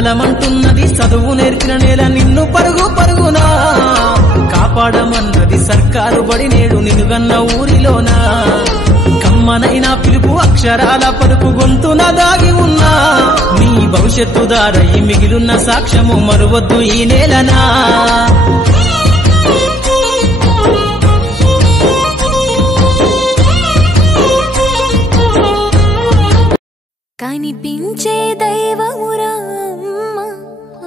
చలచలమంటున్నది చదువు నేర్పిన నేల నిన్ను పరుగు పరుగునా కాపాడమన్నది సర్కారు బడి నేడు నిలుగన్న ఊరిలోనా కమ్మనైనా పిలుపు అక్షరాల పలుపు గొంతున దాగి ఉన్నా నీ భవిష్యత్తు దారై మిగిలున్న సాక్ష్యము మరువద్దు ఈ నేలనా కనిపించే దైవమురా అమ్మ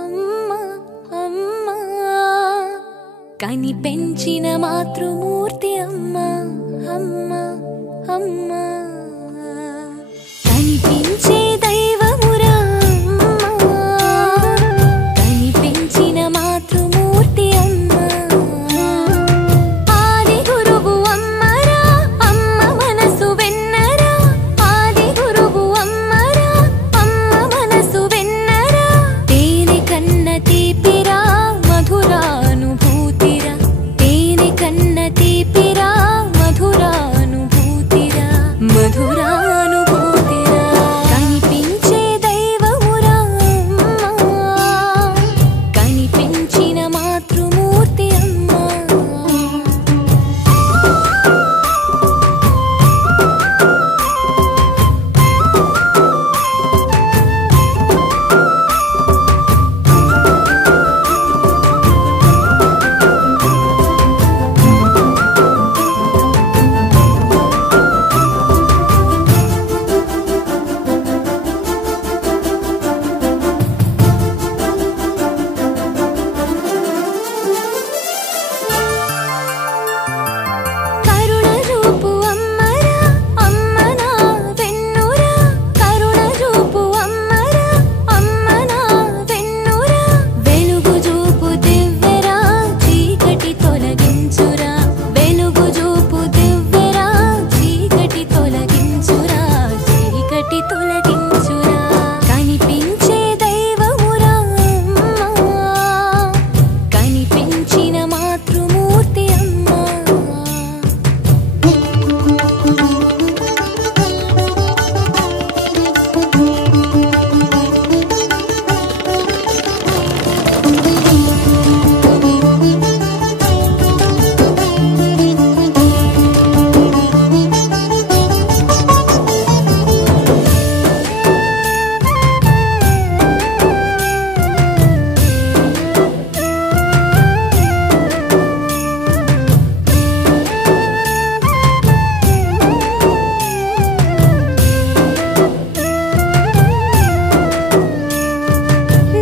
అమ్మ అమ్మ కని పెంచిన మాతృమూర్తి అమ్మ అమ్మ అమ్మ కనిపించే దైవమురా అమ్మ కని పెంచిన మాతృమూర్తి అమ్మ ఆది గురువు అమ్మరా అమ్మ మనసు వెన్నరా ఆది గురువు అమ్మరా అమ్మ మనసు వెన్నరా తేనె కన్న తీపిరా మధురానుభూతిరా తేనె కన్న తీపిరా మధురానుభూతిరా మధురానుభూతిరా కనిపించే దైవమురా అమ్మ కనిపించిన మాతృమూర్తి అమ్మ కరుణ రూపు అమ్మరా అమ్మ నా వెన్నురా కరుణ రూపు అమ్మరా అమ్మ నా వెన్నురా వెలుగు చూపు దివ్వెరా చీకటి తొలగించురా వెలుగు చూపు దివ్వెరా చీకటి తొలగించురా చీకటి తొలగించురా కనిపించే దైవమురా అమ్మ కనిపించిన మాతృమూర్తి అమ్మ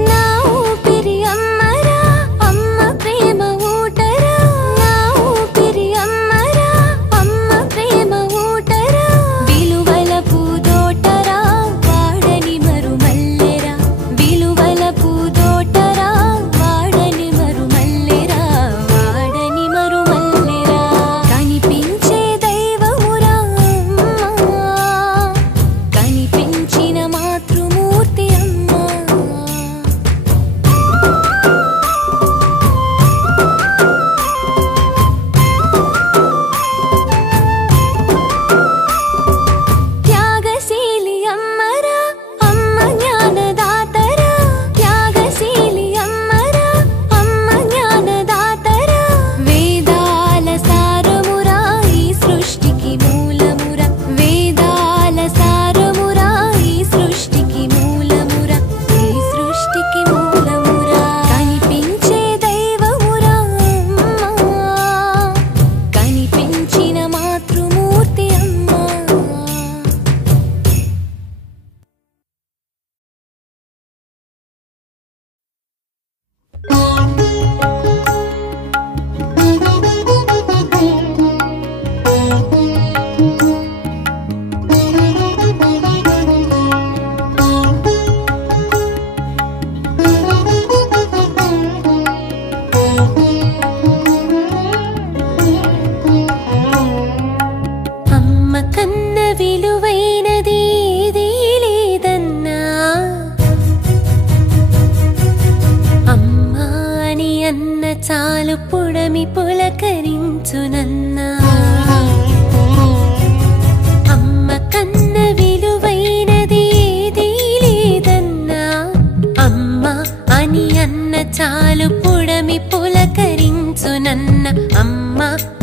నా ఊపిరి అమ్మరా అమ్మ ప్రేమ ఊటరా నా ఊపిరి అమ్మరా అమ్మ ప్రేమ ఊటరా విలువల పూదోటరా వాడని మరుమల్లెరా విలువల పూదోటరా వాడని మరుమల్లెరా వాడని మరుమల్లెరా కనిపించే దైవమురా అమ్మ కనిపించిన మాతృమూర్తి అమ్మ త్యాగశీలి అమ్మరా అమ్మ జ్ఞానదాతరా త్యాగశీలి అమ్మరా అమ్మ జ్ఞానదాతరా వేదాల సారమురా ఈ సృష్టికి మూలమురా వేదాల సారమురా ఈ సృష్టికి మూలమురా ఈ సృష్టికి మూలమురా కనిపించే దైవమురా అమ్మ కనిపించిన మాతృమూర్తి అమ్మ అమ్మ కన్న విలువైనది ఏదీ లేదన్నా అమ్మా అని అన్న చాలు పుడమి పులకరించునన్నా అమ్మ కన్న విలువైనది ఏదీ లేదన్నా అమ్మ చాలు పుడమి పులకరించునన్న అమ్మ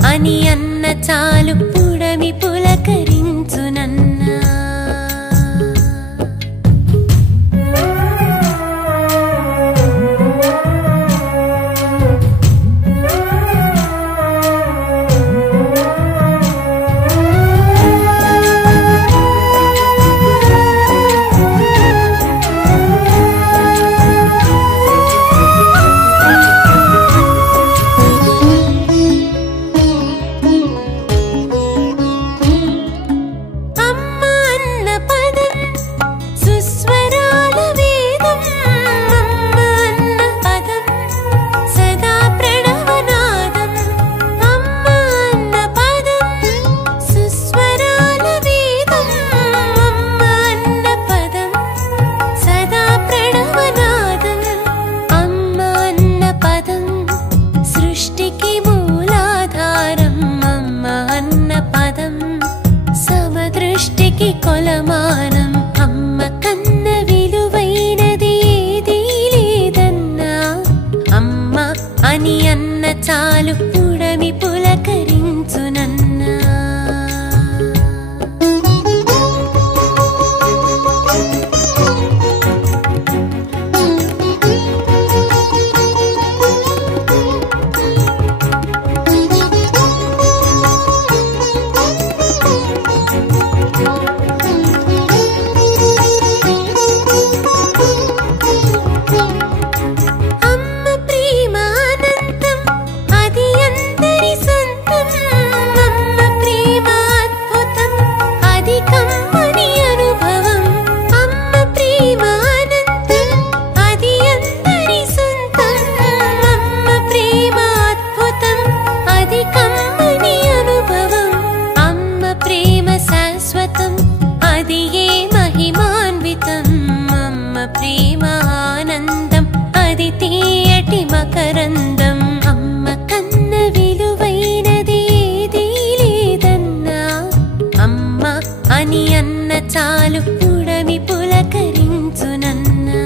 అని అన్న చాలు పుడమి పులకరించునన్న కొలమానం అమ్మ కన్న విలువైనది ఏదీ లేదన్నా అమ్మ అని అన్న చాలు పుడమి పులకరించునన్నా మకరందం అమ్మ కన్న విలువైనది ఏదీ లేదన్నా అమ్మ అని అన్న చాలు పుడమి పులకరించునన్నా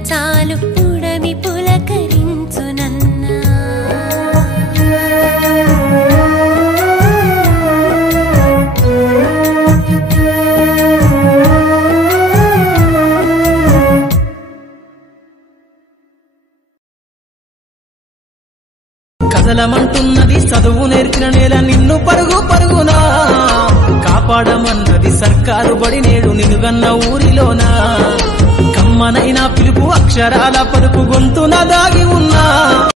చాలు పుడమి పులకరించునన్నా కదలమంటున్నది చదువు నేర్చిన నేల నిన్ను పరుగు పరుగునా కాపాడమన్నది సర్కారు బడి నేడు నిలుగన్న ఊరిలోనా కమ్మనైనా పిలుపు అక్షరాల పలుకు గొంతున దాగి ఉన్నా